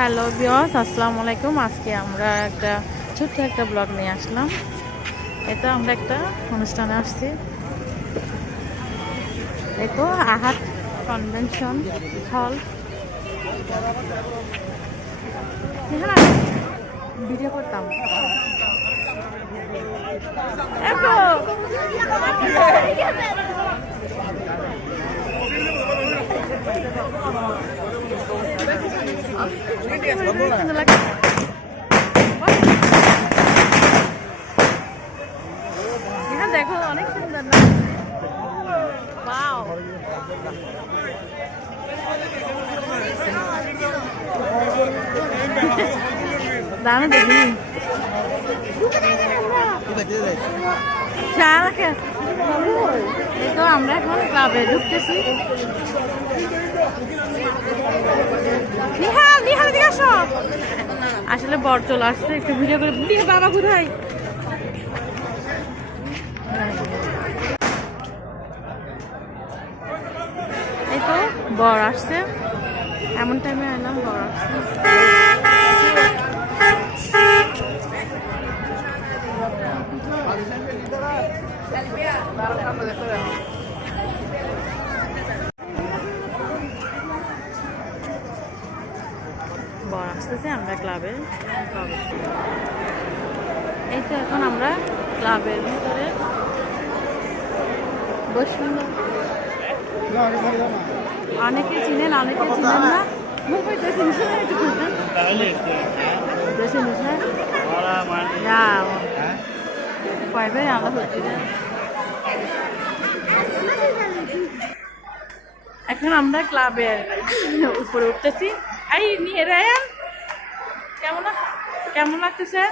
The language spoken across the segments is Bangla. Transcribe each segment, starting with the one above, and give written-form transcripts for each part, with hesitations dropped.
হ্যালো ভিউয়ার্স, আসসালামু আলাইকুম। আজকে আমরা একটা ছোট্ট একটা ব্লগ নিয়ে আসলাম। এটা আমরা একটা অনুষ্ঠানে আসছি। এই তো আহাত কনভেনশন হল। ভিডিও করতাম। দেখো অনেক সুন্দর না? ওয়াও, দাঁড়া দেখি এই তো আমরা এখন ক্লাবে ঢুকতেছি। আসলে বর চলে আসছে, একটু ভিডিও করে। বাবা কোথায়? এই তো বর আসছে, এমন টাইমে এলাম, বর আসছে। বর আসতেছে, আমরা ক্লাবে। এই তো এখন আমরা ক্লাবের ভিতরে বসুন। অনেকে চিনেন, অনেকে চিনেন না। এখন আমরা ক্লাবের উপরে উঠতেছি। এই নিয়ে রায়ান, কেমন কেমন লাগতেছে?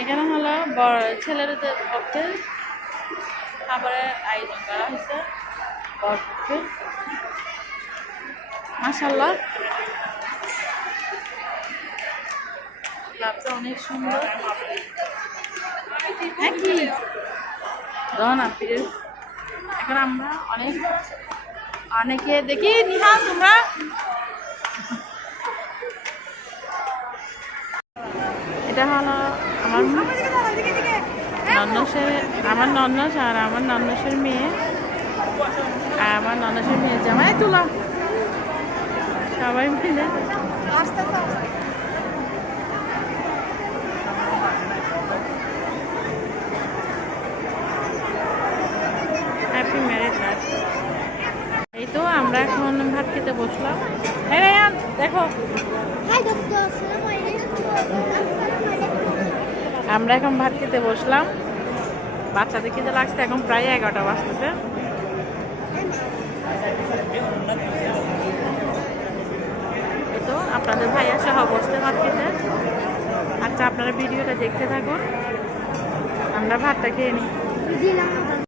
এখানে হলো ছেলেদের পক্ষে খাবারের আয়োজন করা হয়েছে। বর পক্ষে মাশাআল্লাহ, ক্লাবটা অনেক সুন্দর। হ্যাঁ কি এখন আমরা অনেকে দেখি। নিহা, তোমরা এটা হলো আমার নন্নস আর আমার নন্নসের মেয়ে, আর আমার নন্নসের মেয়ে জামাই তুলা, সবাই মিলে হ্যাপি ম্যারেজ লাইফ। এই তো আমরা এখন ভাত খেতে বসলাম। হ্যাঁ রায়ান, দেখো আমরা এখন ভাত খেতে বসলাম। বাচ্চাদের খেতে লাগছে, এখন প্রায় 11টা বাজতেছে। এই তো আপনাদের ভাইয়া সহ বসতে ভাত খেতে। আচ্ছা, আপনারা ভিডিওটা দেখতে থাকুন, আমরা ভাতটা খেয়ে নিই।